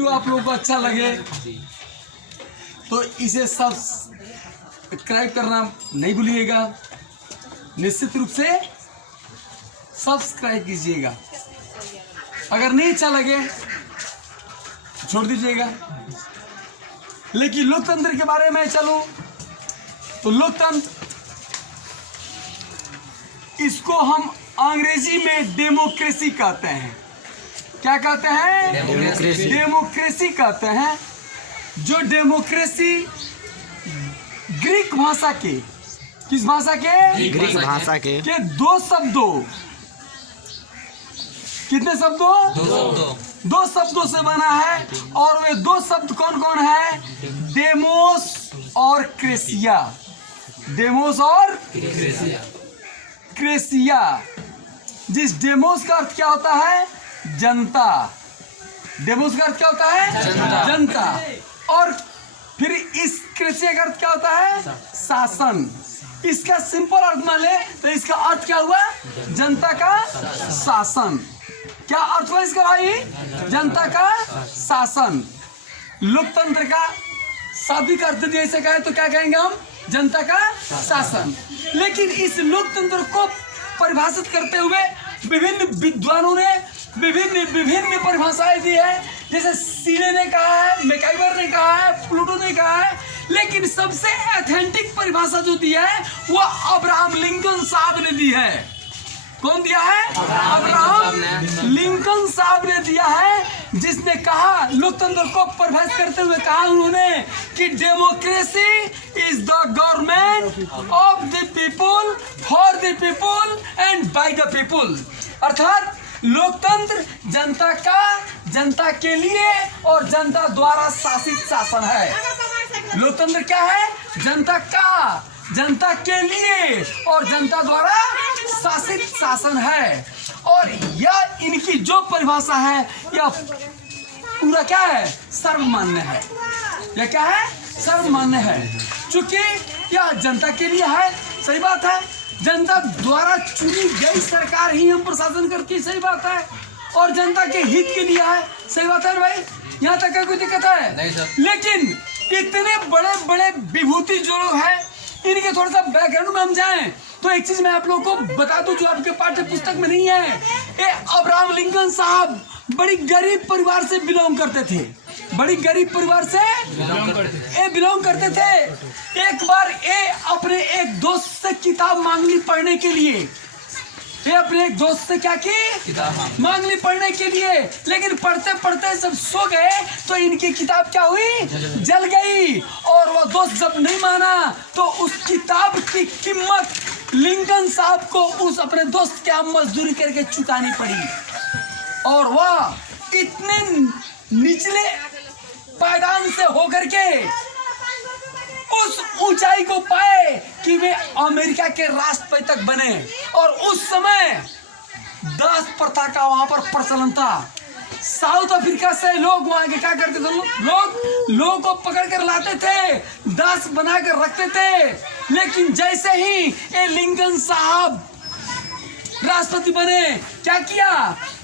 Video आप लोगों को अच्छा लगे तो इसे सब्सक्राइब करना नहीं भूलिएगा, निश्चित रूप से सब्सक्राइब कीजिएगा। अगर नहीं अच्छा लगे छोड़ दीजिएगा। लेकिन लोकतंत्र के बारे में चलो तो लोकतंत्र, इसको हम अंग्रेजी में डेमोक्रेसी कहते हैं। क्या कहते हैं? डेमोक्रेसी कहते हैं। जो डेमोक्रेसी ग्रीक भाषा के, किस भाषा के? ग्रीक भाषा के दो शब्दों, कितने शब्दों? दो शब्दों से बना है। और वे दो शब्द कौन कौन है? डेमोस और क्रेसिया। डेमोस और क्रेसिया। जिस डेमोस का अर्थ क्या होता है? जनता। डेमोस का अर्थ क्या होता है? जनता। और फिर इस क्रेसिया का अर्थ क्या होता है? शासन। इसका सिंपल अर्थ मान ले तो इसका अर्थ क्या हुआ? जनता का शासन। क्या अर्थ हुआ इसका भाई? जनता का शासन। लोकतंत्र का शाब्दिक अर्थ जैसे कहे तो क्या कहेंगे हम? जनता का शासन। लेकिन इस लोकतंत्र को परिभाषित करते हुए विभिन्न विद्वानों ने विभिन्न परिभाषाएं दी है। जैसे सीने ने कहा है, मैकाइवर ने कहा है, प्लूटो ने कहा है। लेकिन सबसे ऑथेंटिक परिभाषा जो दी है वो अब्राहम लिंकन साहब ने दी है। कौन दिया है? अब्राहम लिंकन साहब ने दिया है। जिसने कहा, लोकतंत्र को परिभाषित करते हुए कहा उन्होंने कि democracy is the government of the people, for the people and by the people. अर्थात लोकतंत्र जनता का, जनता के लिए और जनता द्वारा शासित शासन है। लोकतंत्र क्या है? जनता का, जनता के लिए और जनता द्वारा शासित शासन है। और यह इनकी जो परिभाषा है यह पूरा क्या है? सर्वमान्य है। यह क्या है? सर्वमान्य है। चूंकि यह जनता के लिए है, सही बात है। जनता द्वारा चुनी गई सरकार ही हम प्रशासन करती है, सही बात है। और जनता के हित के लिए है, सही बात है भाई। यहाँ तक का कोई दिक्कत है नहीं सर। लेकिन इतने बड़े बड़े विभूति जो लोग हैं, इनके थोड़ा सा बैकग्राउंड में हम जाएं तो एक चीज मैं आप लोगों को बता दूं जो आपके पाठ्य पुस्तक में नहीं है। ये अब्राहम लिंकन साहब बड़ी गरीब परिवार से बिलोंग करते थे। बड़ी गरीब परिवार से बिलोंग करते थे। एक बार ये अपने एक दोस्त से किताब मांग ली पढ़ने के लिए। ये अपने एक दोस्त से क्या की? मांग ली पढ़ने के लिए। लेकिन पढ़ते पढ़ते जब सो गए तो इनकी किताब क्या हुई? जल गई। और वो दोस्त जब नहीं माना तो उस किताब की कीमत लिंकन साहब को उस अपने दोस्त के मजदूरी करके चुकानी पड़ी। और वह इतने निचले पायदान से होकर के उस ऊंचाई को पाए कि वे अमेरिका के राष्ट्रपति तक बने। और उस समय दास प्रथा का वहां पर प्रचलन था। साउथ अफ्रीका से लोग वहां के क्या करते थे? लोगों को पकड़ कर लाते थे, दास बनाकर रखते थे। लेकिन जैसे ही ये लिंकन साहब राष्ट्रपति बने, क्या किया?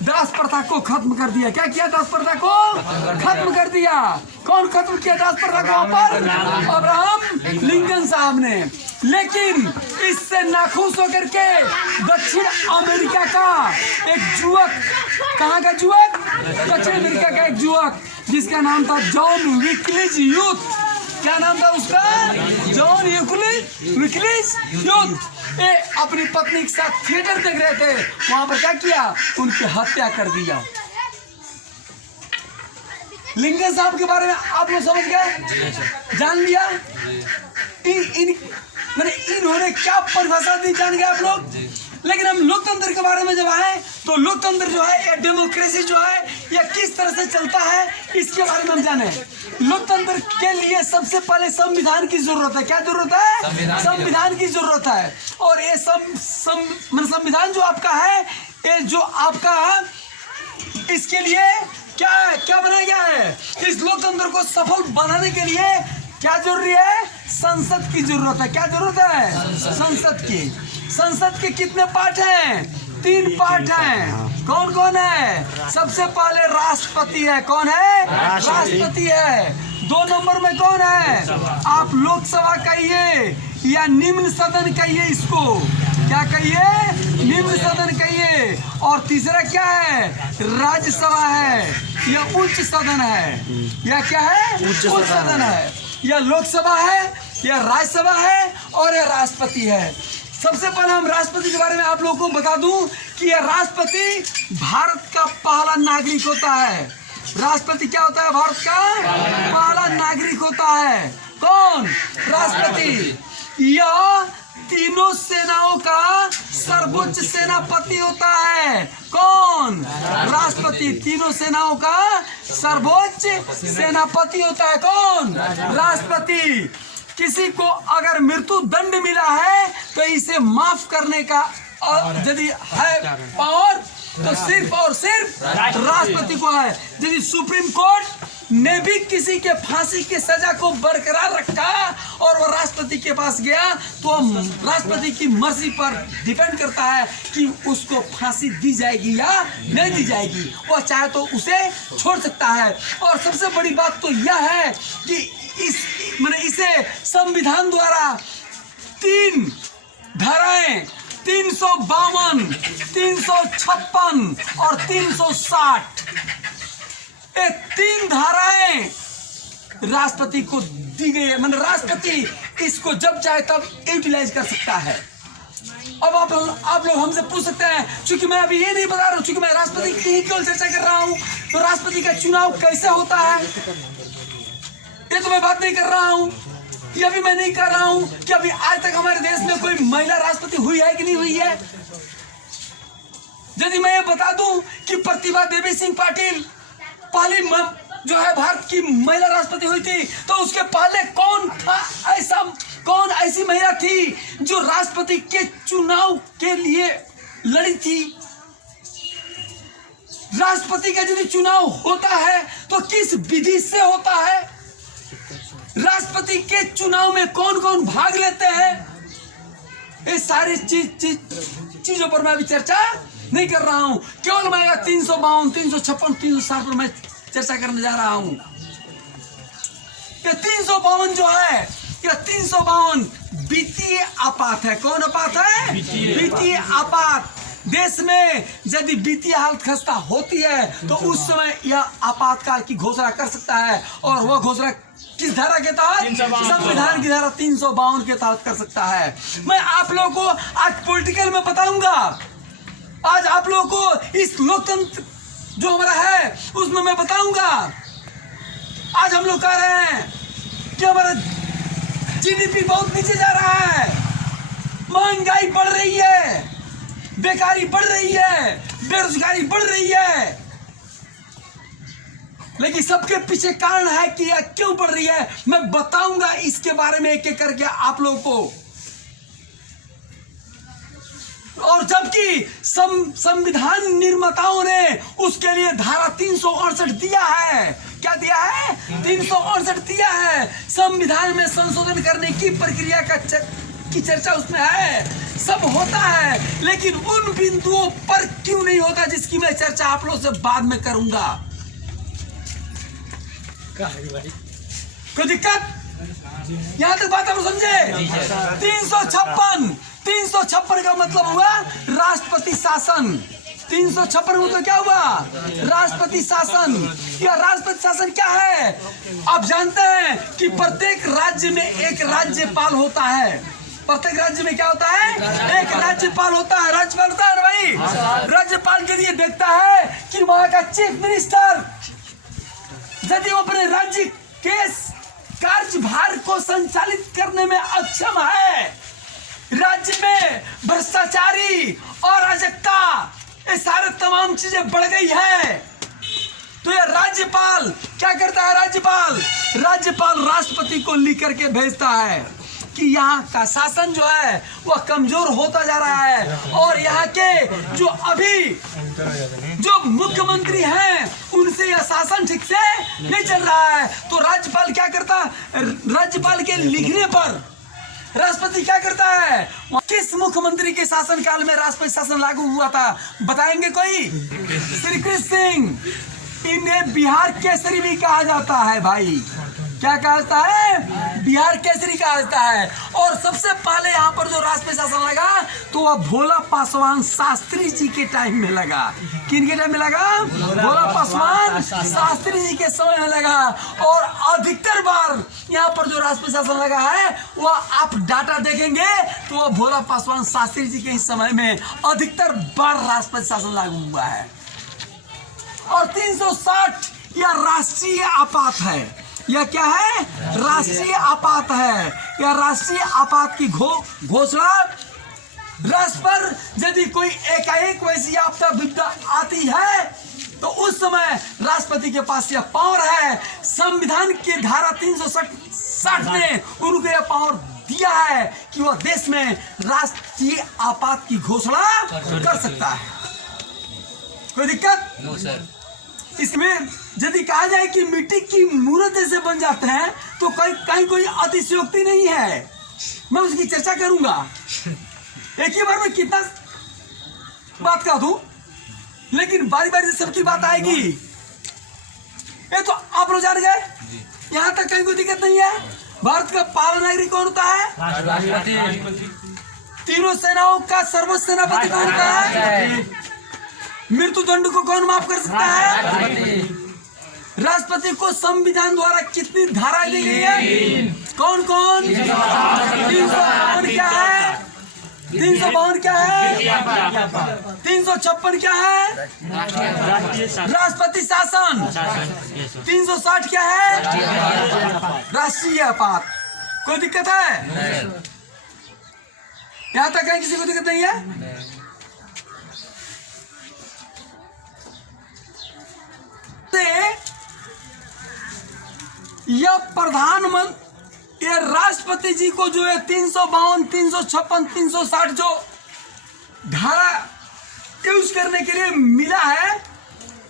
दास प्रथा को खत्म कर दिया। क्या किया? दास प्रथा को खत्म कर दिया। कौन खत्म किया दास प्रथा को? वहां पर अब्राहम लिंकन साहब ने। लेकिन इससे नाखुश होकर के दक्षिण अमेरिका का एक युवक, कहाँ का युवक? दक्षिण अमेरिका का एक युवक जिसका नाम था जॉन विक्लीज यूथ। क्या नाम था उसका? जॉन विक्लीज यूथ। ये अपनी पत्नी के साथ थिएटर देख रहे थे, वहां पर क्या किया? उनकी हत्या कर दिया। लिंकन साहब के बारे में आप लोग समझ गए, जान लिया। इन्होंने क्या परिभाषा दी, जान गए आप लोग। लेकिन हम लोकतंत्र के बारे में जब आए तो लोकतंत्र जो है, या डेमोक्रेसी जो है, यह किस तरह से चलता है इसके बारे में हम जाने। लोकतंत्र के लिए सबसे पहले संविधान की जरूरत है। क्या जरूरत है? संविधान की जरूरत है। और ये संविधान जो आपका है, ये जो आपका, इसके लिए क्या बनाया गया है? इस लोकतंत्र को सफल बनाने के लिए क्या जरूरी है? संसद की जरूरत है। क्या जरूरत है? संसद की। संसद के कितने पार्ट हैं? तीन पार्ट हैं। कौन कौन है? सबसे पहले राष्ट्रपति है। कौन है? राष्ट्रपति है। 2 नंबर में कौन है? आप लोकसभा कहिए या निम्न सदन कहिए, इसको क्या कहिए? निम्न सदन कहिए। और तीसरा क्या है? राज्यसभा है या उच्च सदन है, या क्या है? उच्च सदन है। या लोकसभा है या राज्यसभा है और यह राष्ट्रपति है। सबसे पहले हम राष्ट्रपति के बारे में आप लोगों को बता दूं कि यह राष्ट्रपति भारत का पहला नागरिक होता है। राष्ट्रपति क्या होता है? भारत का पहला नागरिक होता है। कौन? राष्ट्रपति। यह तीनों सेनाओं का सर्वोच्च सेनापति होता है। कौन? राष्ट्रपति। तीनों सेनाओं का सर्वोच्च सेनापति होता है। कौन? राष्ट्रपति। किसी को अगर मृत्यु दंड मिला है तो इसे माफ करने का यदि है पावर तो सिर्फ और सिर्फ राष्ट्रपति को है। यदि सुप्रीम कोर्ट ने भी किसी के फांसी की सजा को बरकरार रखा और वो राष्ट्रपति के पास गया तो राष्ट्रपति की मर्जी पर डिपेंड करता है कि उसको फांसी दी जाएगी या नहीं दी जाएगी। वो चाहे तो उसे छोड़ सकता है। और सबसे बड़ी बात तो यह है कि इसे संविधान द्वारा 3 धाराएं 352, 356 और 360 ये 3 धाराएं राष्ट्रपति को दी गई है। मतलब राष्ट्रपति इसको जब चाहे तब यूटिलाइज कर सकता है। अब आप लोग हमसे पूछ सकते हैं, क्योंकि मैं अभी ये नहीं बता रहा हूँ, क्योंकि मैं राष्ट्रपति की ही केवल चर्चा कर रहा हूँ, तो राष्ट्रपति का चुनाव कैसे होता है ये तो मैं बात नहीं कर रहा हूँ। ये भी मैं नहीं कर रहा हूँ कि अभी आज तक हमारे देश में कोई महिला राष्ट्रपति हुई है कि नहीं हुई है। यदि मैं ये बता दूं कि प्रतिभा देवी सिंह पाटिल पहली जो है भारत की महिला राष्ट्रपति हुई थी, तो उसके पहले कौन था ऐसा, कौन ऐसी महिला थी जो राष्ट्रपति के चुनाव के लिए लड़ी थी। राष्ट्रपति का यदि चुनाव होता है तो किस विधि से होता है? राष्ट्रपति के चुनाव में कौन कौन भाग लेते हैं? ये सारी चीजों पर मैं अभी चर्चा नहीं कर रहा हूं। केवल मैं 352, 356, 360 पर मैं चर्चा करने जा रहा हूं। ये 352 जो है, ये 352 वित्तीय आपात है। कौन आपात है? वित्तीय आपात। देश में यदि वित्तीय हालत खस्ता होती है तो उस समय यह आपातकाल की घोषणा कर सकता है। और वह घोषणा किस धारा के तहत? संविधान की धारा 352 के तहत कर सकता है। मैं आप लोगों को आज पॉलिटिकल में बताऊंगा। आज आप लोगों को इस लोकतंत्र जो हमारा है उसमें मैं बताऊंगा। आज हम लोग कह रहे हैं कि हमारा जीडीपी बहुत नीचे जा रहा है, महंगाई बढ़ रही है, बेकारी बढ़ रही है, बेरोजगारी बढ़ रही है। लेकिन सबके पीछे कारण है कि यह क्यों बढ़ रही है, मैं बताऊंगा इसके बारे में एक एक करके आप लोगों को। और जबकि संविधान निर्माताओं ने उसके लिए धारा 368 दिया है। क्या दिया है? 368 दिया है। संविधान में संशोधन करने की प्रक्रिया की चर्चा उसमें है, सब होता है, लेकिन उन बिंदुओं पर क्यों नहीं होता जिसकी मैं चर्चा आप लोगों से बाद में करूंगा। कोई दिक्कत? यहां तक बात आप समझे? 356 का मतलब हुआ राष्ट्रपति शासन। 356 मतलब क्या हुआ? राष्ट्रपति शासन। यह राष्ट्रपति शासन क्या है? आप जानते हैं कि प्रत्येक राज्य में एक राज्यपाल होता है। प्रत्येक राज्य में क्या होता है? एक राज्यपाल होता है। राज्यपाल होता है ना भाई? राज्यपाल के लिए देखता है कि वहां का चीफ मिनिस्टर यदि वो अपने राज्य के कार्यभार को संचालित करने में अक्षम है, राज्य में भ्रष्टाचारी और अराजकता ये सारे तमाम चीजें बढ़ गई है, तो ये राज्यपाल क्या करता है? राज्यपाल राष्ट्रपति को लिख करके भेजता है कि यहाँ का शासन जो है वह कमजोर होता जा रहा है और यहाँ के जो अभी जो मुख्यमंत्री हैं उनसे यह शासन ठीक से नहीं चल रहा है। तो राज्यपाल क्या करता? राज्यपाल के लिखने पर राष्ट्रपति क्या करता है? किस मुख्यमंत्री के शासन काल में राष्ट्रपति शासन लागू हुआ था, बताएंगे कोई? श्री कृष्ण सिंह। इन्हें बिहार केसरी भी कहा जाता है भाई। क्या कहा जाता है? बिहार केसरी कहा जाता है। और सबसे पहले यहाँ पर जो राष्ट्रपति शासन लगा तो वह भोला पासवान शास्त्री जी के टाइम में लगा। किन के टाइम में लगा? भोला पासवान शास्त्री जी के समय में लगा। और अधिकतर बार यहाँ पर जो राष्ट्रपति शासन लगा है वह आप डाटा देखेंगे तो वह भोला पासवान शास्त्री जी के इस समय में अधिकतर बार राष्ट्रपति शासन लागू हुआ है। और 360 यह राष्ट्रीय आपात है। यह क्या है? राष्ट्रीय आपात है। यह राष्ट्रीय आपात की घोषणा राष्ट्र पर यदि कोई एकाएक वैसी आपदा विपदा आती है तो उस समय राष्ट्रपति के पास यह पावर है। संविधान की धारा 360 ने उनको यह पावर दिया है कि वह देश में राष्ट्रीय आपात की घोषणा कर सकता है। कोई दिक्कत? No sir. इसमें यदि कहा जाए कि मिट्टी की मूर्त जैसे बन जाते हैं तो कहीं कोई अतिशयोक्ति नहीं है। मैं उसकी चर्चा करूंगा। एक ही बार में कितना बात कर दूं, लेकिन बारी बारी से सबकी बात आएगी। ये तो आप लोग जान गए, यहाँ तक कहीं कोई दिक्कत नहीं है। भारत का पहला नागरिक कौन होता है? राष्ट्रपति। तीनों सेनाओं का सर्वोच्च सेनापति कौन होता है? मृत्यु दंड को कौन माफ कर सकता है? राष्ट्रपति को संविधान द्वारा कितनी धाराएं दी गई है? कौन कौन? 352 क्या है? 352 क्या है? 356 क्या है? राष्ट्रपति शासन। 360 क्या है? राष्ट्रीय आपात। कोई दिक्कत है? यहाँ तक है, किसी को दिक्कत नहीं है? यह प्रधानमंत्री, ये राष्ट्रपति जी को जो है 352, 356, 360 जो धारा यूज करने के लिए मिला है,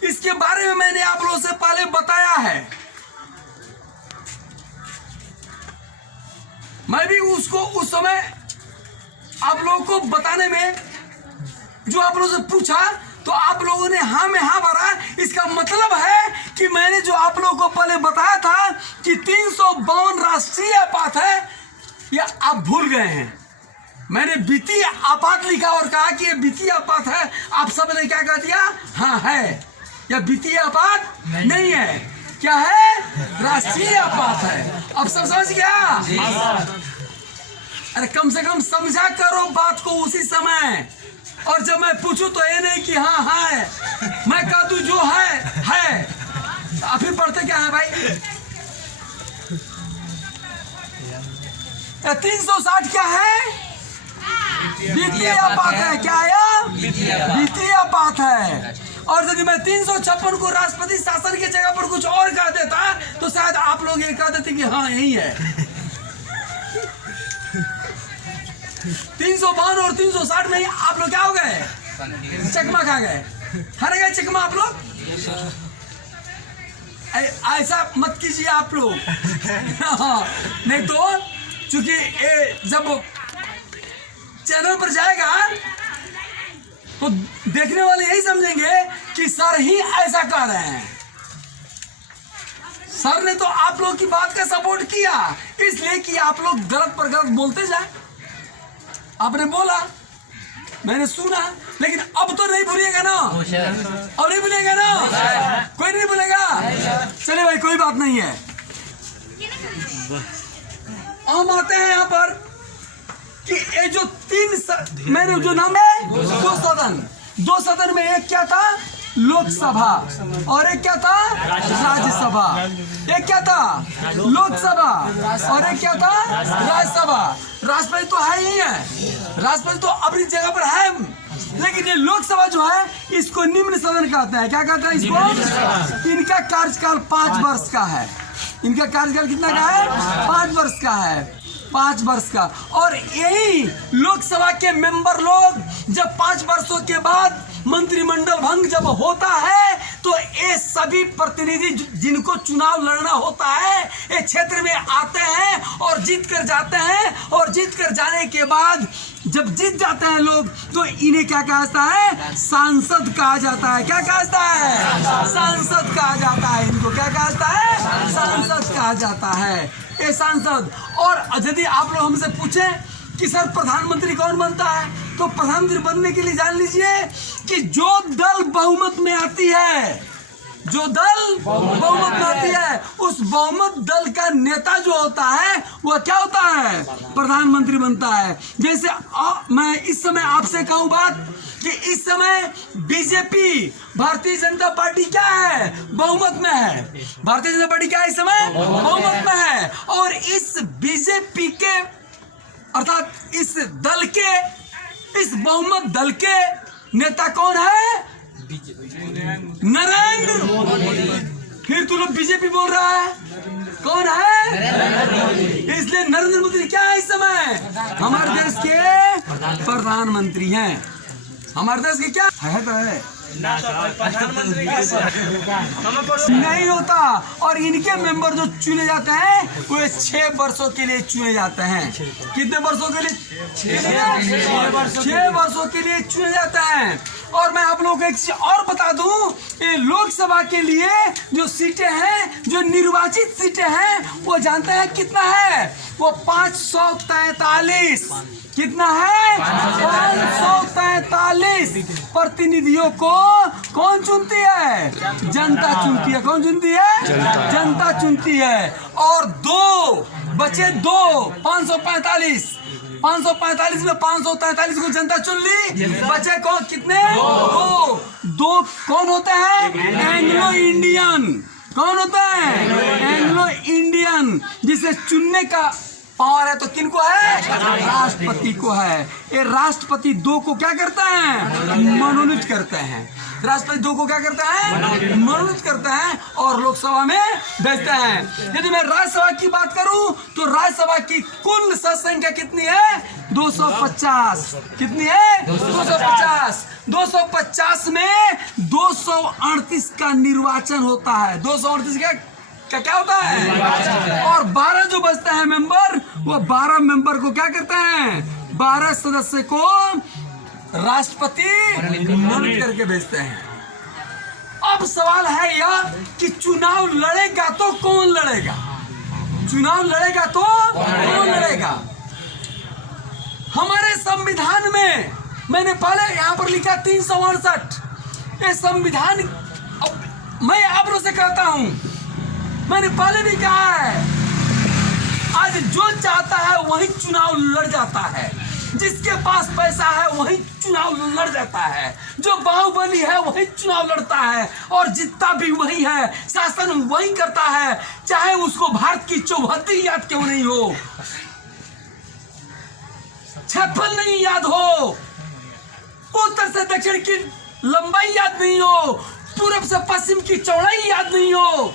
इसके बारे में मैंने आप लोगों से पहले बताया है। मैं भी उसको उस समय आप लोगों को बताने में जो आप लोगों से पूछा तो आप लोगों ने हाँ में हाँ भरा। इसका मतलब है कि मैंने जो आप लोगों को पहले बताया था कि 352 राष्ट्रीय आपात है, यह आप भूल गए हैं। मैंने वित्तीय आपात लिखा और कहा कि यह वित्तीय आपात है। आप सब ने क्या कह दिया? हाँ है। यह वित्तीय आपात नहीं है। क्या है? राष्ट्रीय आपात है। अब सब समझ गया? अरे कम से कम समझा करो बात को उसी समय। और जब मैं पूछूं तो ये नहीं कि हाँ है, मैं कह दूं जो है। अभी पढ़ते क्या है भाई? 360 क्या है? वित्तीय आपात है। क्या है? वित्तीय आपात है। और यदि मैं 356 को राष्ट्रपति शासन की जगह पर कुछ और कह देता तो शायद आप लोग ये कह देते कि हाँ यही है। 352 और 360 में आप लोग क्या हो गए? चकमा खा गए। खाने गए चकमा आप लोग? ऐसा मत कीजिए आप लोग। नहीं तो चूंकि जब चैनल पर जाएगा तो देखने वाले यही समझेंगे कि सर ही ऐसा कह रहे हैं। सर ने तो आप लोग की बात का सपोर्ट किया इसलिए कि आप लोग गलत पर गलत बोलते जाए। आपने बोला, मैंने सुना, लेकिन अब तो नहीं भूलिएगा ना? अब नहीं भूलिएगा ना? कोई नहीं भूलेगा? चलिए भाई, कोई बात नहीं है। हम आते हैं यहाँ पर कि ये जो मैंने जो नाम है दो सदन में एक क्या था? लोकसभा। और एक क्या था? राज्यसभा। एक क्या था? लोकसभा। और एक क्या था? राज्यसभा। राष्ट्रपति तो है ही है, राष्ट्रपति तो अपनी जगह पर है, लेकिन ये लोकसभा जो है इसको निम्न सदन कहते हैं। क्या कहते हैं इसको? इनका कार्यकाल 5 वर्ष का है। इनका कार्यकाल कितना का है? 5 वर्ष का है। 5 वर्ष का। और यही लोकसभा के मेंबर लोग जब 5 वर्षों के बाद मंत्रिमंडल भंग जब होता है तो ये सभी प्रतिनिधि जिनको चुनाव लड़ना होता है ये क्षेत्र में आते हैं और जीत कर जाते हैं, और जीत कर जाने के बाद जब जीत जाते हैं लोग तो इन्हें क्या कहा जाता है? सांसद कहा जाता है। क्या कहा जाता है? सांसद कहा जाता है। इनको क्या कहा जाता है? सांसद कहा जाता है। ये सांसद। और यदि आप लोग हमसे पूछें कि सर प्रधानमंत्री कौन बनता है, तो प्रधानमंत्री बनने के लिए जान लीजिए कि जो दल बहुमत में आती है, जो दल बहुमत में आती है, उस बहुमत दल का नेता जो होता है वह क्या होता है? प्रधानमंत्री बनता है। जैसे मैं इस समय आपसे कहूँ बात कि इस समय बीजेपी भारतीय जनता पार्टी क्या है? बहुमत में है। भारतीय जनता पार्टी क्या है इस समय? बहुमत में है। और इस बीजेपी के अर्थात इस दल के, इस बहुमत दल के नेता कौन है? नरेंद्र मोदी। फिर तू लोग बीजेपी बोल रहा है, कौन है? इसलिए नरेंद्र मोदी क्या है इस समय? हमारे देश के प्रधानमंत्री हैं। हमारे देश के क्या है? तो है नहीं होता। और इनके मेंबर जो चुने जाते हैं वो 6 वर्षों के लिए चुने जाते हैं। कितने वर्षों के लिए? 6 वर्षों के लिए चुने जाते हैं। और मैं आप लोगों को एक चीज और बता दूं, ये लोकसभा के लिए जो सीटें हैं, जो निर्वाचित सीटें हैं, वो जानते हैं कितना है? वो 543। कितना है? 543 प्रतिनिधियों को कौन चुनती है? जनता चुनती है। कौन चुनती है? जनता चुनती है। और दो बचे, 545 में 543 को जनता चुन ली, बचे कौन? कितने? दो कौन होते हैं? Anglo Indian. कौन होता है? Anglo Indian. जिसे चुनने का पावर है तो किनको है? राष्ट्रपति को है। ये राष्ट्रपति 2 को क्या करता है? मनोनीत करते हैं। राष्ट्रपति 2 को क्या करते हैं? मनोनीत करते हैं और लोकसभा में भेजते हैं। यदि मैं राज्यसभा की बात करूं तो राज्यसभा की कुल संख्या कितनी है? 250। कितनी है? 250। 250 में 238 का निर्वाचन होता है। 238 क्या होता है? और 12 जो बचता है मेंबर, वो 12 मेंबर को क्या करते हैं? 12 सदस्य को राष्ट्रपति मनोनीत करके भेजते हैं। अब सवाल है यह कि चुनाव लड़ेगा तो कौन लड़ेगा? चुनाव लड़ेगा तो कौन लड़ेगा? हमारे संविधान में मैंने पहले यहां पर लिखा 368। ये संविधान, मैं आप लोग से कहता हूं, मैंने पहले भी कहा है, आज जो चाहता है वही चुनाव लड़ जाता है। जिसके पास पैसा है वही चुनाव लड़ जाता है। जो बाहुबली है वही चुनाव लड़ता है और जीतता भी वही है, शासन वही करता है, चाहे उसको भारत की चौहद्दी याद क्यों नहीं हो, क्षेत्रफल नहीं याद हो, उत्तर से दक्षिण की लंबाई याद नहीं हो, पूरब से पश्चिम की चौड़ाई याद नहीं हो,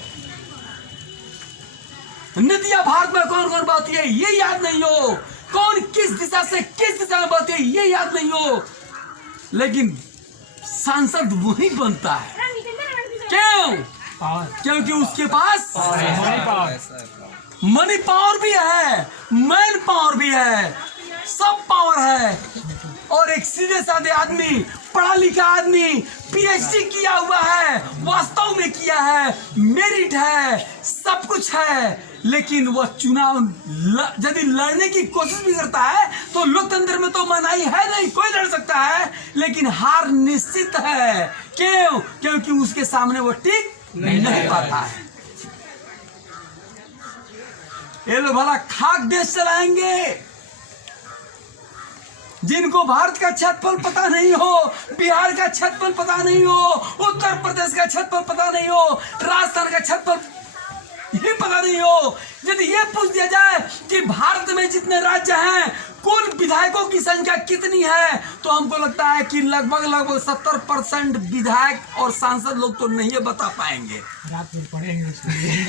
नदियां भारत में कौन कौन बहती है ये याद नहीं हो, कौन किस दिशा से किस दिशा में बहती है ये याद नहीं हो, लेकिन सांसद वही बनता है। क्यों? क्योंकि उसके पास मनी पावर भी है, मैन पावर भी है, सब पावर है। और एक सीधे साधे आदमी, पढ़ा लिखा आदमी, पीएचडी किया हुआ है, वास्तव में किया है, मेरिट है, सब कुछ है, लेकिन वह चुनाव यदि लड़ने की कोशिश भी करता है तो लोकतंत्र में तो मनाही है नहीं, कोई लड़ सकता है, लेकिन हार निश्चित है। क्यों? क्योंकि उसके सामने वो टिक नहीं पाता है। ये लोग भला खाक देश चलाएंगे। जिनको भारत का क्षेत्रफल पता नहीं हो, बिहार का क्षेत्रफल पता नहीं हो, उत्तर प्रदेश का क्षेत्रफल पता नहीं हो, राजस्थान का क्षेत्रफल ये पता नहीं हो, यदि ये पूछ दिया जाए कि भारत में जितने राज्य हैं कुल विधायकों की संख्या कितनी है, तो हमको लगता है कि लगभग 70% विधायक और सांसद लोग तो नहीं बता पाएंगे।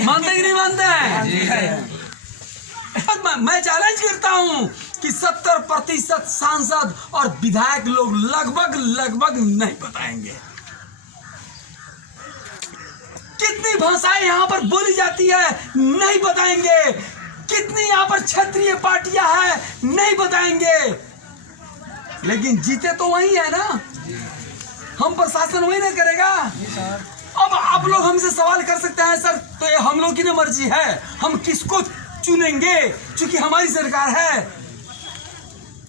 मानते कि नहीं मानते हैं? मैं चैलेंज करता हूं कि 70% सांसद और विधायक लोग लगभग नहीं बताएंगे। कितनी भाषाएं यहां पर बोली जाती है नहीं बताएंगे। कितनी यहां पर क्षेत्रीय पार्टियां हैं नहीं बताएंगे। लेकिन जीते तो वही है ना, हम प्रशासन वही नहीं करेगा। अब आप लोग हमसे सवाल कर सकते हैं सर तो ये हम लोग की ना मर्जी है, हम किसको चुनेंगे, क्योंकि हमारी सरकार है।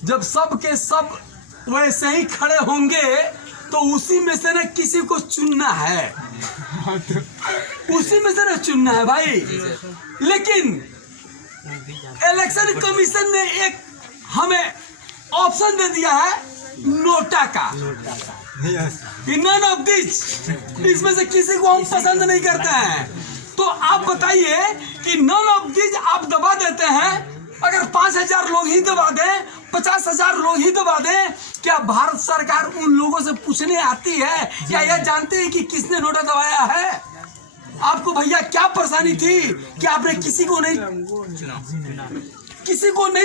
जब सब के सब वैसे ही खड़े होंगे तो उसी में से ना किसी को चुनना है, उसी में से ना चुनना है भाई। लेकिन इलेक्शन कमीशन ने एक हमें ऑप्शन दे दिया है नोटा का, नन ऑफ दिस, इसमें से किसी को हम पसंद नहीं करते हैं। तो आप बताइए कि नन ऑफ दिस आप दबा देते हैं, अगर 5,000 लोग ही दबा दें, 50,000 लोग ही दबा दें, क्या भारत सरकार उन लोगों से पूछने आती है या यह जानते हैं कि किसने नोटा दबाया है? आपको भैया क्या परेशानी थी कि आपने किसी को नहीं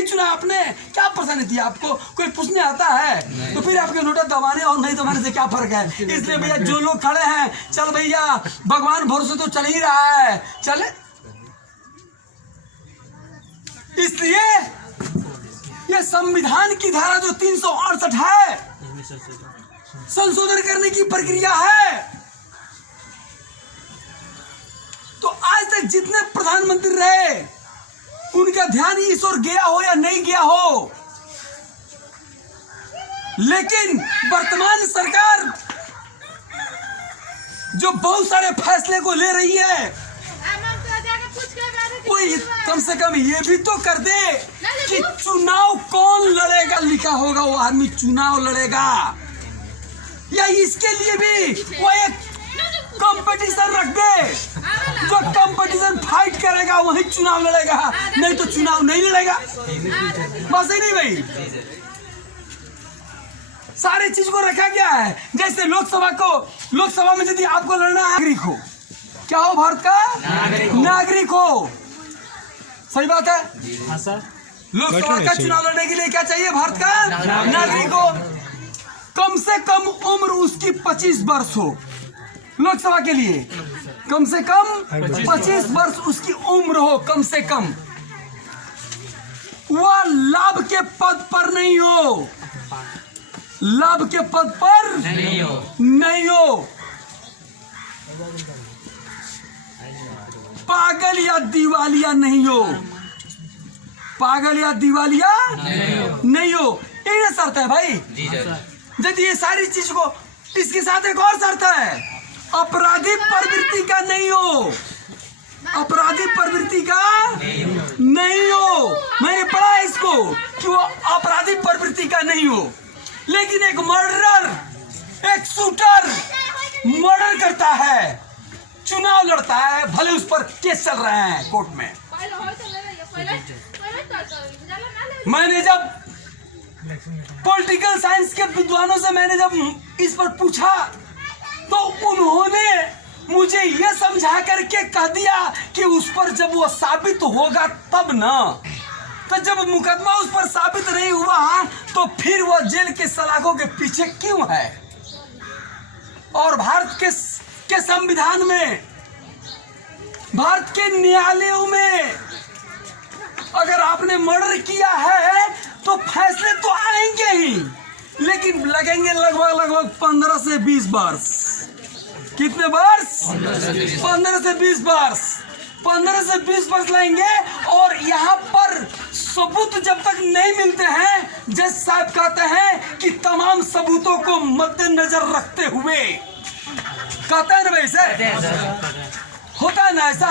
चुना? आपने क्या परेशानी थी? आपको कोई पूछने आता है? तो फिर आपके नोटा दबाने और नहीं दबाने से क्या फर्क है? इसलिए भैया जो लोग खड़े हैं, चल भैया भगवान भरोसे तो चल ही रहा है, चले। इसलिए ये संविधान की धारा जो 368 है, संशोधन करने की प्रक्रिया है। तो आज तक जितने प्रधानमंत्री रहे उनका ध्यान इस ओर गया हो या नहीं गया हो, लेकिन वर्तमान सरकार जो बहुत सारे फैसले को ले रही है, कोई कम से कम ये भी तो कर दे कि चुनाव कौन लड़ेगा, लिखा होगा वो आदमी चुनाव लड़ेगा, या इसके लिए भी वो एक कंपटीशन रख दे, जो कंपटीशन फाइट करेगा वही चुनाव लड़ेगा, नहीं तो चुनाव नहीं लड़ेगा। बस ही नहीं भाई, सारी चीज को रखा गया है। जैसे लोकसभा में यदि आपको लड़ना है, नागरिक हो, क्या हो? भारत का नागरिक हो, सही बात है। हाँ सर, लोकसभा का चुनाव लड़ने के लिए क्या चाहिए? भारत का नागरिक हो, कम से कम उम्र उसकी 25 वर्ष हो। लोकसभा के लिए कम से कम 25 वर्ष उसकी उम्र हो, कम से कम। वह लाभ के पद पर नहीं हो, लाभ के पद पर नहीं हो, पागल या दिवालिया नहीं हो, पागल या दिवालिया नहीं हो। ये शर्त है भाई। यदि ये सारी चीज को, इसके साथ एक और शर्त है, आपराधिक प्रवृत्ति का नहीं हो, आपराधिक प्रवृत्ति का नहीं हो। मैंने पढ़ा इसको कि वो आपराधिक प्रवृत्ति का नहीं हो। लेकिन एक मर्डरर, एक शूटर मर्डर करता है, चुनाव लड़ता है, भले उस पर केस चल रहे हैं कोर्ट में। मैंने जब पॉलिटिकल साइंस के विद्वानों से मैंने जब इस पर पूछा तो उन्होंने मुझे यह समझा करके कह दिया कि उस पर जब वो साबित होगा तब ना, तो जब मुकदमा उस पर साबित नहीं हुआ तो फिर वो जेल के सलाखों के पीछे क्यों है? और भारत के संविधान में, भारत के न्यायालयों में अगर आपने मर्डर किया है तो फैसले तो आएंगे ही, लेकिन लगेंगे लगभग 15 से 20 वर्ष। कितने वर्ष? 15 से 20 वर्ष। 15 से 20 वर्ष लगेंगे। और यहाँ पर सबूत जब तक नहीं मिलते हैं, जज साहब कहते हैं कि तमाम सबूतों को मद्देनजर रखते हुए, कहते हैं ना वैसे होता है ना ऐसा,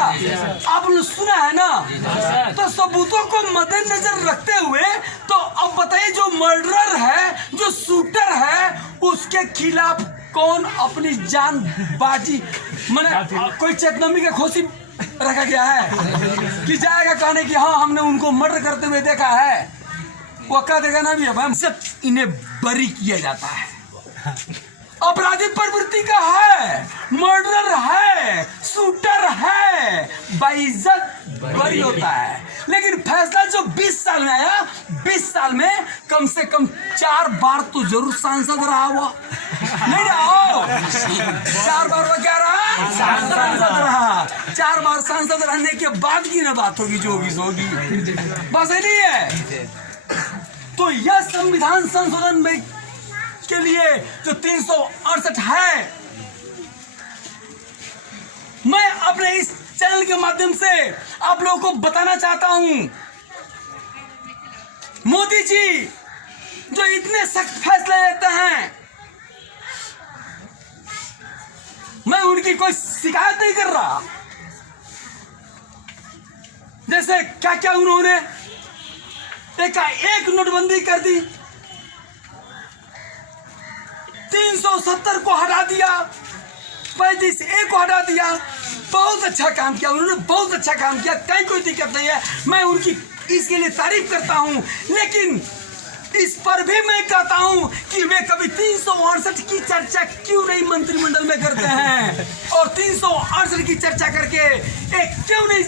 आपने सुना है ना। तो सबूतों को मद्देनजर रखते हुए, तो अब बताइए जो मर्डरर है, जो शूटर है, उसके खिलाफ कौन अपनी जान बाजी, मैंने कोई चेतनमी का खोसी रखा गया है कि जाएगा कहने कि हाँ हमने उनको मर्डर करते हुए देखा है, वो कह देगा ना भी है, सिर्फ इन्हें बरी किया जाता है। अपराधिक प्रवृत्ति का है, मर्डरर है, शूटर है, बाइज्जत बरी होता है। लेकिन फैसला जो 20 साल में आया, 20 साल में कम से कम 4 बार तो जरूर सांसद रहा हुआ, नहीं रहा? 4 बार वो क्या रहा? सांसद रहा। 4 बार सांसद रहने के बाद की ना बात होगी, जो होगी बस है नहीं है। तो यह संविधान संशोधन में के लिए जो 368 है, मैं अपने इस चैनल के माध्यम से आप लोगों को बताना चाहता हूं, मोदी जी जो इतने सख्त फैसले लेते हैं, मैं उनकी कोई शिकायत नहीं कर रहा। जैसे क्या क्या उन्होंने एक नोटबंदी कर दी, 370 को हटा दिया, 35A को हटा दिया। बहुत अच्छा काम किया उन्होंने, बहुत अच्छा काम किया, कहीं कोई दिक्कत नहीं है, मैं उनकी इसके लिए तारीफ करता हूं। लेकिन इस पर भी मैं कहता हूं कि वे कभी 368 की चर्चा क्यों नहीं मंत्रिमंडल में करते हैं, और 368 की चर्चा करके एक क्यों नहीं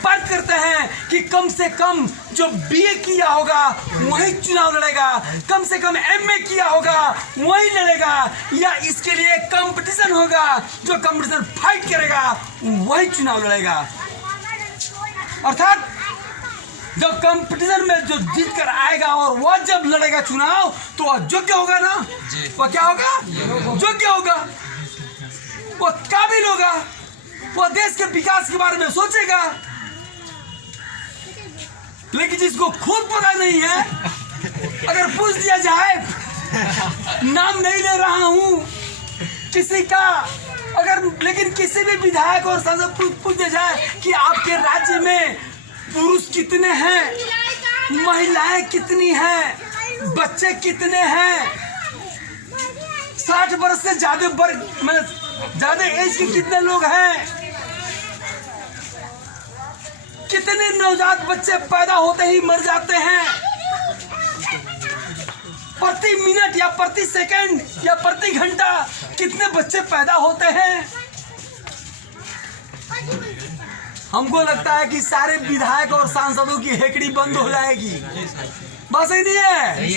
बात करते हैं कि कम से कम जो BA किया होगा वही चुनाव लड़ेगा, कम से कम MA किया होगा वही लड़ेगा, या इसके लिए कंपटीशन होगा, जो कंपटीशन फाइट करेगा वही चुनाव लड़ेगा। अर्थात जब कंपटीशन में जो जीत कर आएगा और वह जब लड़ेगा चुनाव, तो वह योग्य होगा ना, वह क्या होगा? योग्य होगा, वह काबिल होगा, वह देश के विकास के बारे में सोचेगा। लेकिन जिसको खुद पता नहीं है, अगर पूछ दिया जाए, नाम नहीं ले रहा हूं किसी का, अगर लेकिन किसी भी विधायक और सांसद पूछ दिया जाए कि आपके राज्य में पुरुष कितने हैं, महिलाएं कितनी हैं, बच्चे कितने हैं, 60 वर्ष से ज्यादा एज के कितने लोग हैं, कितने नवजात बच्चे पैदा होते ही मर जाते हैं, प्रति मिनट या प्रति सेकंड या प्रति घंटा कितने बच्चे पैदा होते हैं। हमको लगता है कि सारे विधायक और सांसदों की हेकड़ी बंद हो जाएगी, बस ही नहीं है।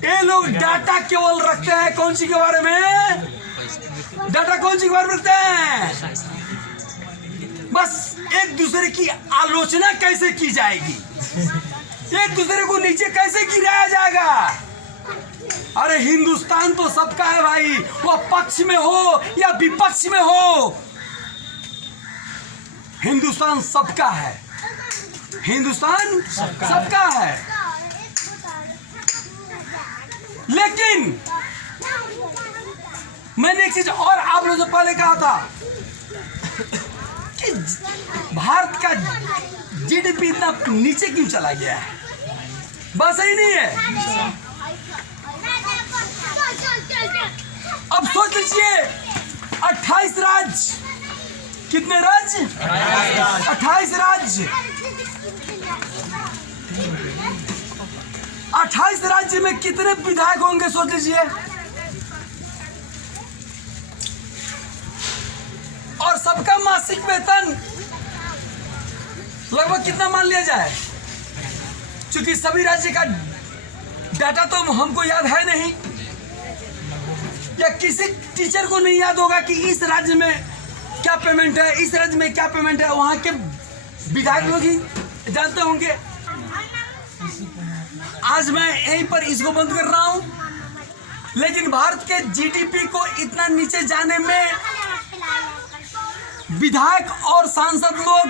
ये लोग डाटा केवल रखते हैं कौन सी के बारे में, डाटा कौन सी के बारे में रखते हैं, बस एक दूसरे की आलोचना कैसे की जाएगी, एक दूसरे को नीचे कैसे गिराया जाएगा। अरे हिंदुस्तान तो सबका है भाई, वो पक्ष में हो या विपक्ष में हो, हिंदुस्तान सबका है, हिंदुस्तान सबका है। लेकिन मैंने एक चीज और आप लोगों से पहले कहा था कि भारत का GDP इतना नीचे क्यों चला गया है, बस ही नहीं है। अब सोच लीजिए 28 राज्य, कितने राज्य? 28 राज्य, 28 राज्य में कितने विधायक होंगे सोच लीजिए, और सबका मासिक वेतन लगभग कितना मान लिया जाए, क्योंकि सभी राज्य का डाटा तो हमको याद है नहीं, या किसी टीचर को नहीं याद होगा कि इस राज्य में क्या पेमेंट है, इस राज्य में क्या पेमेंट है, वहां के विधायक लोग ही जानते होंगे। आज मैं यहीं पर इसको बंद कर रहा हूं। लेकिन भारत के GDP को इतना नीचे जाने में विधायक और सांसद लोग,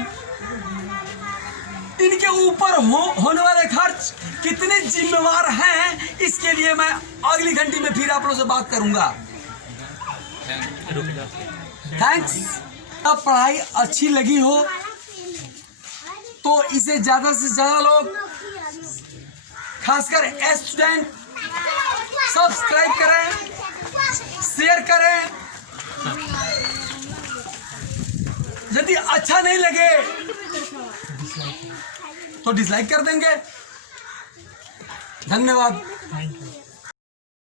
इनके ऊपर होने वाले खर्च कितने जिम्मेवार हैं, इसके लिए मैं अगली घंटी में फिर आप लोगों से बात करूंगा। थैंक्स। अब पढ़ाई अच्छी लगी हो तो इसे ज्यादा से ज्यादा लोग, खासकर स्टूडेंट, सब्सक्राइब करें, शेयर करें। यदि अच्छा नहीं लगे तो डिसलाइक कर देंगे। धन्यवाद।